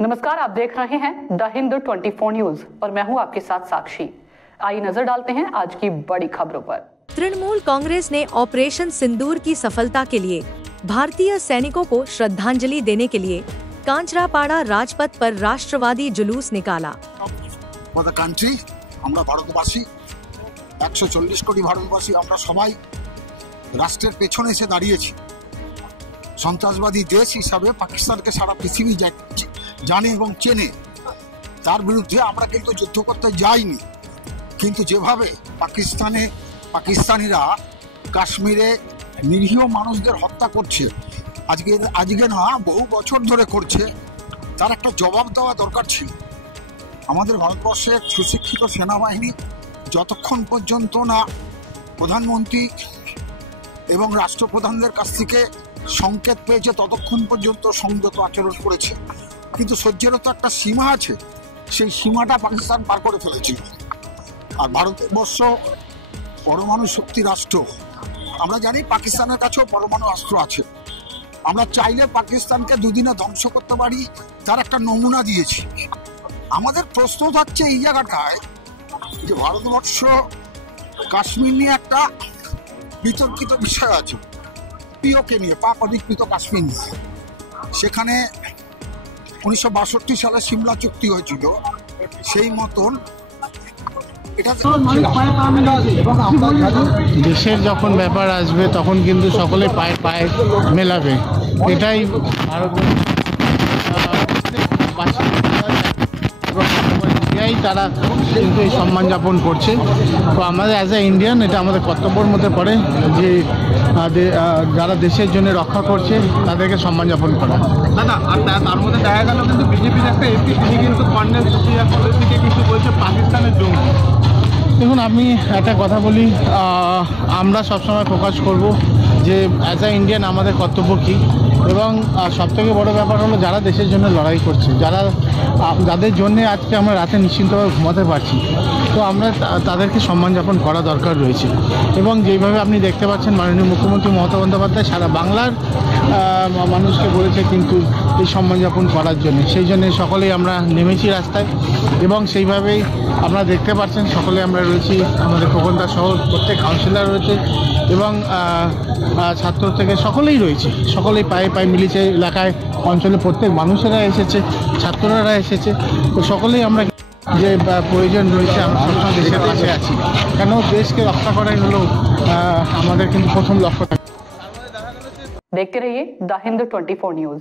नमस्कार, आप देख रहे हैं द हिंद 24 न्यूज और मैं हूं आपके साथ साक्षी। आइए नजर डालते हैं आज की बड़ी खबरों पर। तृणमूल कांग्रेस ने ऑपरेशन सिंदूर की सफलता के लिए भारतीय सैनिकों को श्रद्धांजलि देने के लिए कांचरापाड़ा राजपथ पर राष्ट्रवादी जुलूस निकाला। আমরা ভারতবাসী 140 কোটি ভারতবাসী আমরা সবাই রাষ্ট্রের পেছনে এসে দাঁড়িয়েছি। সন্ত্রাসবাদী দেশ হিসাবে পাকিস্তানকে সারা পৃথিবী জানে এবং চেনে, তার বিরুদ্ধে আমরা কিন্তু যুদ্ধ করতে যাইনি। কিন্তু যেভাবে পাকিস্তানিরা কাশ্মীরে নিরীহ মানুষদের হত্যা করছে, আজকে না বহু বছর ধরে করছে, তার একটা জবাব দেওয়া দরকার ছিল। আমাদের ভারতবর্ষের সুশিক্ষিত সেনাবাহিনী যতক্ষণ পর্যন্ত না প্রধানমন্ত্রী এবং রাষ্ট্রপ্রধানদের কাছ থেকে সংকেত পেয়েছে ততক্ষণ পর্যন্ত সংযত আচরণ করেছে। কিন্তু সহ্যেরও তো একটা সীমা আছে, সেই সীমাটা পাকিস্তান পার করে ফেলেছিল। আর ভারতবর্ষ পরমাণু শক্তি রাষ্ট্র, আমরা জানি পাকিস্তানের কাছেও পরমাণু অস্ত্র আছে। আমরা চাইলে পাকিস্তানকে দুদিনে ধ্বংস করতে পারি, তার একটা নমুনা দিয়েছি। আমাদের প্রশ্ন থাকছে এই জায়গাটায় যে ভারতবর্ষ কাশ্মীর নিয়ে একটা বিতর্কিত বিষয় আছে, পিওকে নিয়ে, পাক অধিকৃত কাশ্মীর নিয়ে। সেখানে 1962 সালে সিমলা চুক্তি হয়েছিল, সেই মতন এটা দেশের যখন ব্যাপার আসবে তখন কিন্তু সকলে পায়ে পায়ে মেলাবে। এটাই তারা কিন্তু এই সম্মান যাপন করছে। তো আমাদের অ্যাজ এ ইন্ডিয়ান এটা আমাদের কর্তব্যের মধ্যে পড়ে যে যারা দেশের জন্য রক্ষা করছে তাদেরকে সম্মান যাপন করা। দাদা, আর তার মধ্যে দেখা গেল কিন্তু বিজেপির একটা এমপি, তিনি কিন্তু কর্নেল থেকে কিছু বলছে পাকিস্তানের জঙ্গি। দেখুন, আমি একটা কথা বলি, আমরা সবসময় ফোকাস করব যে অ্যাজ এ ইন্ডিয়ান আমাদের কর্তব্য কী, এবং সবথেকে বড় ব্যাপার হলো যারা দেশের জন্য লড়াই করছে, যাদের জন্যে আজকে আমরা রাতে নিশ্চিন্তভাবে ঘুমাতে পারছি, তো আমরা তাদেরকে সম্মান যাপন করা দরকার রয়েছে। এবং যেইভাবে আপনি দেখতে পাচ্ছেন মাননীয় মুখ্যমন্ত্রী মমতা বন্দ্যোপাধ্যায় সারা বাংলার মানুষকে বলেছে কিন্তু এই সম্মান যাপন করার জন্য, সেই জন্য সকলেই আমরা নেমেছি রাস্তায়। এবং সেইভাবেই আপনারা দেখতে পাচ্ছেন সকলে আমরা রয়েছি, আমাদের খোকনদা সহ প্রত্যেক কাউন্সিলর রয়েছে এবং ছাত্র থেকে সকলেই রয়েছে, সকলেই পায়ে পায়ে মিলেছে। এলাকায় অঞ্চলে প্রত্যেক মানুষেরা এসেছে, ছাত্ররা এসেছে, তো সকলেই আমরা যে প্রয়োজন রয়েছে আমরা সবসময় দেশের পাশে আছি, কেন দেশকে রক্ষা করাই হলো আমাদের কিন্তু প্রথম লক্ষ্য থাকে। देखते रहिए द हिंद 24 न्यूज।